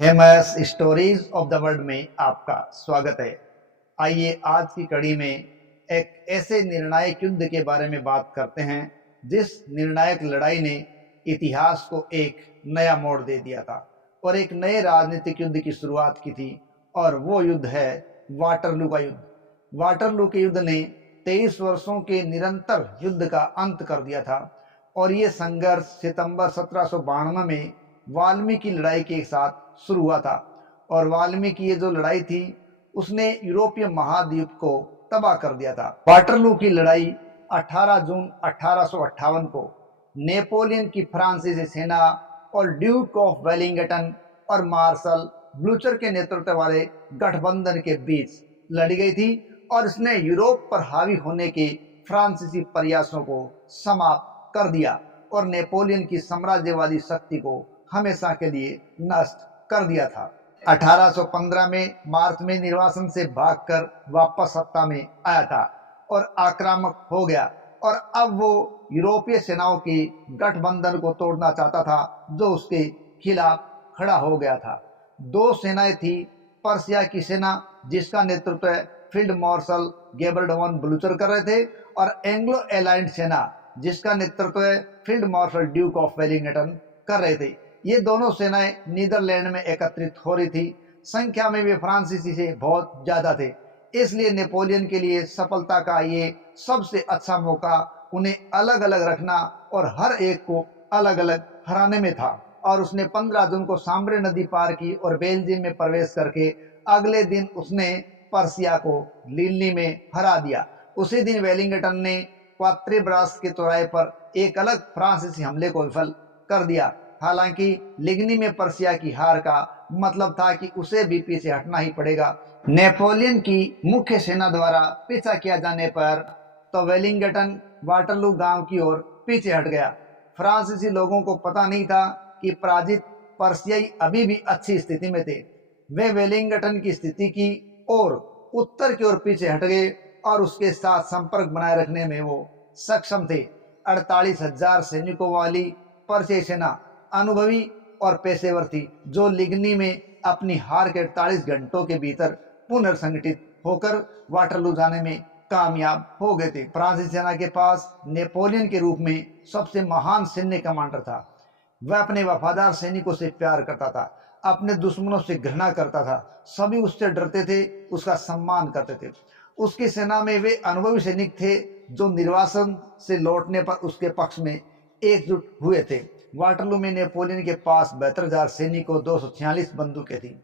Famous stories of the world में आपका स्वागत है। आइए आज की कड़ी में एक ऐसे निर्णायक युद्ध के बारे में बात करते हैं जिस निर्णायक लड़ाई ने इतिहास को एक नया मोड़ दे दिया था और एक नए राजनीतिक युद्ध की शुरुआत की थी। और वो युद्ध है वाटरलू का युद्ध। वाटरलू के युद्ध ने 23 वर्षों के निरंतर युद्ध का अंत कर दिया था और ये संघर्ष सितंबर 1792 में वाल्मीकि लड़ाई के साथ शुरू हुआ था। और वाल्मीकि ये जो लड़ाई थी उसने यूरोपीय महाद्वीप को तबाह कर दिया था। वाटरलू की लड़ाई 18 जून 1858 को नेपोलियन की फ्रांसीसी सेना और ड्यूक ऑफ वेलिंगटन और मार्शल ब्लूचर के नेतृत्व वाले गठबंधन के बीच लड़ी गई थी और इसने यूरोप पर हावी होने के फ्रांसीसी प्रयासों को समाप्त कर दिया और नेपोलियन की साम्राज्यवादी शक्ति को हमेशा के लिए नष्ट कर दिया था। 1815 में मार्च में निर्वासन से भागकर वापस सत्ता में आया था और आक्रामक हो गया और अब वो यूरोपीय सेनाओं के गठबंधन को तोड़ना चाहता था जो उसके खिलाफ खड़ा हो गया था। दो सेनाएं थी, पर्सिया की सेना जिसका नेतृत्व फील्ड मार्शल गेबर्ट वन ब्लूचर कर रहे थे और एंग्लो एलाइंड सेना जिसका नेतृत्व field marshal Duke of Wellington कर रहे थे। ये दोनों सेनाएं नीदरलैंड में एकत्रित हो रही थी। संख्या में वे फ्रांसीसी से बहुत ज्यादा थे, इसलिए नेपोलियन के लिए सफलता का ये सबसे अच्छा मौका उन्हें अलग अलग रखना और हर एक को अलग अलग हराने में था। और उसने 15 जून को सांब्रे नदी पार की और बेल्जियम में प्रवेश करके अगले दिन उसने पर्सिया को लिल्ली में हरा दिया। उसी दिन वेलिंगटन ने क्वात्रे ब्रास के चौराहे पर एक अलग फ्रांसीसी हमले को विफल कर दिया। हालांकि लिग्नी में पर्सिया की हार का मतलब था कि उसे भी पीछे हटना ही पड़ेगा। नेपोलियन की मुख्य सेना द्वारा पीछा किया जाने पर तो वेलिंगटन वाटरलू गांव की ओर पीछे हट गया। फ्रांसीसी लोगों को पता नहीं था कि पराजित पर्सियाई अभी भी अच्छी स्थिति में थे। वे वेलिंगटन की स्थिति की और उत्तर की ओर पीछे हट गए और उसके साथ संपर्क बनाए रखने में वो सक्षम थे। 48,000 सैनिकों वाली पर्सियाई सेना अनुभवी और पेशेवर थी जो लिग्नी में अपनी हार के 48 घंटों के भीतर पुनर्संगठित होकर वाटरलू जाने में कामयाब हो गए थे। फ्रांसीसी सेना के पास नेपोलियन के रूप में सबसे महान सैन्य कमांडर था। वह अपने वफादार सैनिकों से प्यार करता था, अपने दुश्मनों से घृणा करता था। सभी उससे डरते थे, उसका सम्मान करते थे। उसकी सेना में वे अनुभवी सैनिक थे जो निर्वासन से लौटने पर उसके पक्ष में एकजुट हुए थे। वाटरलू में नेपोलियन के पास 72,000 सैनिकों 246 बंदूकें थी।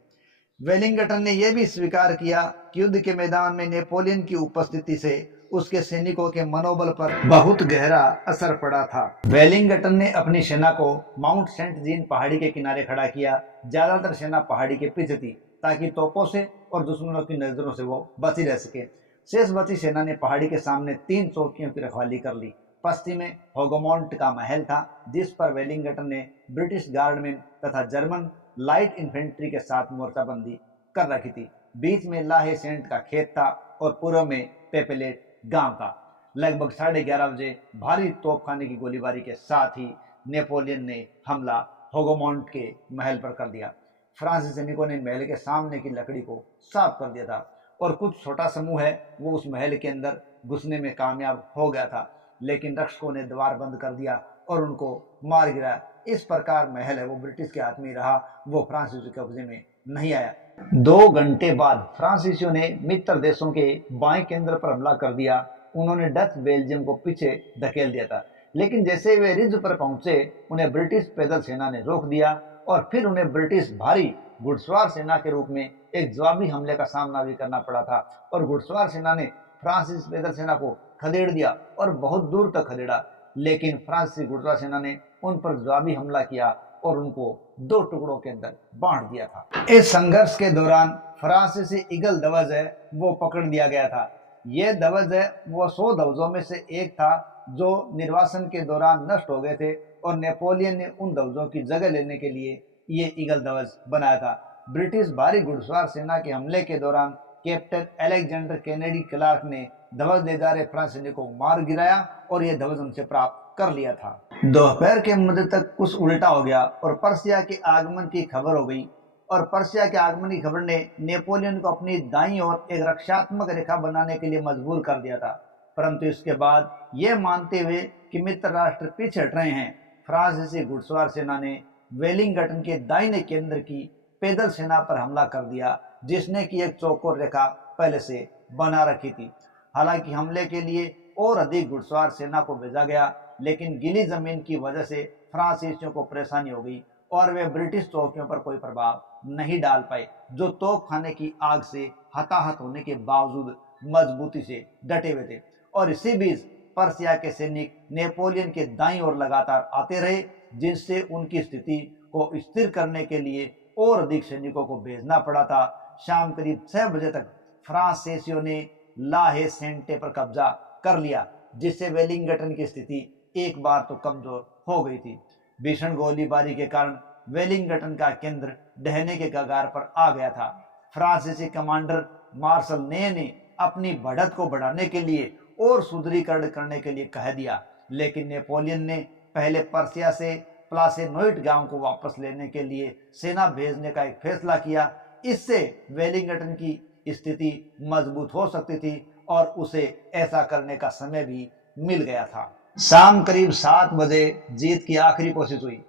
वेलिंगटन ने यह भी स्वीकार किया कि युद्ध के मैदान में नेपोलियन की उपस्थिति से उसके सैनिकों के मनोबल पर बहुत गहरा असर पड़ा था। वेलिंगटन ने अपनी सेना को माउंट सेंट जीन पहाड़ी के किनारे खड़ा किया। ज्यादातर सेना पहाड़ी के पीछे थी ताकि तोपों से और दुश्मनों की नजरों से वो बची रह सके। शेष बची सेना ने पहाड़ी के सामने 3 चौकियों की रखवाली कर ली। पश्चिम में होगोमोंट का महल था जिस पर वेलिंगटन ने ब्रिटिश गार्डमैन तथा जर्मन लाइट इन्फेंट्री के साथ मोर्चाबंदी कर रखी थी। बीच में लाहे सेंट का खेत था और पूर्व में पेपेलेट गांव था। लगभग 11:30 बजे भारी तोपखाने की गोलीबारी के साथ ही नेपोलियन ने हमला होगोमोंट के महल पर कर दिया। फ्रांसीसी सैनिकों ने महल के सामने की लकड़ी को साफ कर दिया था और कुछ छोटा समूह है वो उस महल के अंदर घुसने में कामयाब हो गया था, लेकिन रक्षकों ने द्वार बंद कर दिया और उनको मार गिराया। इस प्रकार महल है वो ब्रिटिश के हाथ में रहा, वो फ्रांसीसी के कब्जे में नहीं आया। 2 घंटे बाद फ्रांसीसियों ने मित्र देशों के बाएं केंद्र पर हमला कर दिया। उन्होंने डच बेल्जियम को पीछे धकेल दिया था, लेकिन जैसे वे रिज पर पहुंचे उन्हें ब्रिटिश पैदल सेना ने रोक दिया और फिर उन्हें ब्रिटिश भारी घुड़सवार सेना के रूप में एक जवाबी हमले का सामना भी करना पड़ा था। और घुड़सवार सेना ने फ्रांसीसी पैदल सेना को खदेड़ दिया और बहुत दूर तक खदेड़ा, लेकिन फ्रांसीसी घुड़सवार सेना ने उन पर जवाबी हमला किया और उनको 2 टुकड़ों के अंदर बांट दिया था। इस संघर्ष के दौरान फ्रांसीसी ईगल ध्वज है वो पकड़ लिया गया था। यह ध्वज है वो 100 ध्वजों में से एक था जो निर्वासन के दौरान नष्ट हो गए थे और नेपोलियन ने उन ध्वजों की जगह लेने के लिए ये ईगल ध्वज बनाया था। ब्रिटिश भारी घुड़सवार सेना के हमले के दौरान कैप्टन अलेक्जेंडर केनेडी क्लार्क ने ध्वज ले जा रहे फ्रांसीसी को मार गिराया और यह ध्वज उनसे प्राप्त कर लिया था। दोपहर के मध्य तक कुछ उल्टा हो गया और पर्सिया के आगमन की खबर हो गई। और पर्शिया के आगमन की खबर ने नेपोलियन को अपनी दाईं ओर एक रक्षात्मक रेखा बनाने के लिए मजबूर कर दिया था। परंतु इसके बाद यह मानते हुए कि मित्र राष्ट्र पीछे हट रहे हैं, फ्रांसीसी घुड़सवार सेना ने वेलिंगटन के दाहिने केंद्र की पैदल सेना पर हमला कर दिया, जिसने की एक चौकोर रेखा पहले से बना रखी थी। हालांकि हमले के लिए और अधिक घुड़सवार सेना को भेजा गया, लेकिन गीली जमीन की वजह से फ्रांसीसियों को परेशानी हो गई और वे ब्रिटिश चौकियों पर कोई प्रभाव नहीं डाल पाए, जो तोपखाने की आग से हताहत होने के बावजूद मजबूती से डटे हुए थे। और इसी बीच पर्सिया के सैनिक नेपोलियन के दाईं ओर लगातार आते रहे, जिनसे उनकी स्थिति को स्थिर करने के लिए और अधिक सैनिकों को भेजना पड़ा था। शाम करीब 6 बजे तक फ्रांसीसियों ने लाहे सेंटे पर कब्जा कर लिया, जिससे वेलिंगटन की स्थिति एक बार तो कमजोर हो गई थी। भीषण गोलीबारी के कारण वेलिंगटन का केंद्र ढहने के कगार पर आ गया था। फ्रांसीसी कमांडर मार्शल ने अपनी बढ़त को बढ़ाने के लिए और सुदृढ़ीकरण करने के लिए कह दिया, लेकिन नेपोलियन ने पहले पर्सिया से प्लासेनोइट गांव को वापस लेने के लिए सेना भेजने का एक फैसला किया। इससे वेलिंगटन की स्थिति मजबूत हो सकती थी और उसे ऐसा करने का समय भी मिल गया था। शाम करीब 7 बजे जीत की आखिरी कोशिश हुई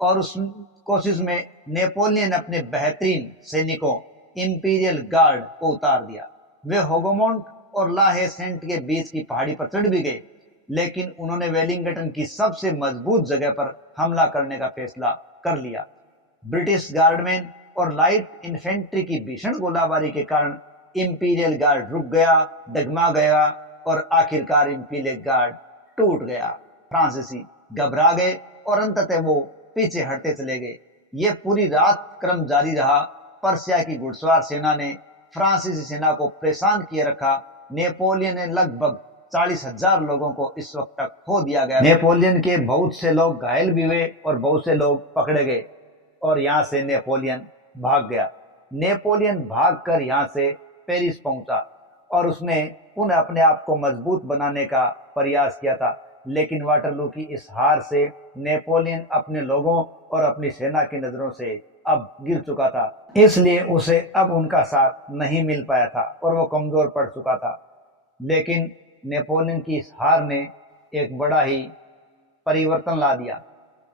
और उस कोशिश में नेपोलियन ने अपने बेहतरीन सैनिकों इंपीरियल गार्ड को उतार दिया। वे होगोमोंट और लाहे सेंट के बीच की पहाड़ी पर चढ़ भी गए, लेकिन उन्होंने वेलिंगटन की सबसे मजबूत जगह पर हमला करने का फैसला कर लिया। ब्रिटिश गार्डमैन और लाइट इन्फेंट्री की भीषण गोलाबारी के कारण इंपीरियल गार्ड रुक गया, डगमा गया और आखिरकार इंपीरियल गार्ड टूट गया। फ्रांसीसी घबरा गए और अंततः वो पीछे हटते चले गए। यह पूरी रात क्रम जारी रहा। पर्सिया की घुड़सवार सेना ने फ्रांसीसी सेना को परेशान किए रखा। नेपोलियन ने लगभग 40,000 लोगों को इस वक्त तक खो दिया गया। नेपोलियन के बहुत से लोग घायल भी हुए और बहुत से लोग पकड़े गए और यहाँ से नेपोलियन भाग गया। नेपोलियन भागकर यहाँ से पेरिस पहुंचा और उसने पुनः अपने आप को मजबूत बनाने का प्रयास किया था, लेकिन वाटरलू की इस हार से नेपोलियन अपने लोगों और अपनी सेना की नजरों से अब गिर चुका था, इसलिए उसे अब उनका साथ नहीं मिल पाया था और वो कमजोर पड़ चुका था। लेकिन नेपोलियन की इस हार ने एक बड़ा ही परिवर्तन ला दिया।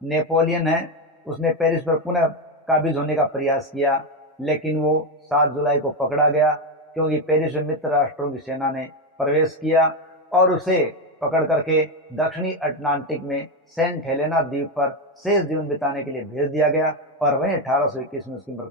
नेपोलियन है, उसने पेरिस पर पुनः काबिज होने का प्रयास किया, लेकिन वो 7 जुलाई को पकड़ा गया, क्योंकि पेरिस में मित्र राष्ट्रों की सेना ने प्रवेश किया और उसे पकड़ करके दक्षिणी अटलांटिक में सेंट हेलेना द्वीप पर शेष जीवन बिताने के लिए भेज दिया गया और वहीं 1821 में उसकी मृत्यु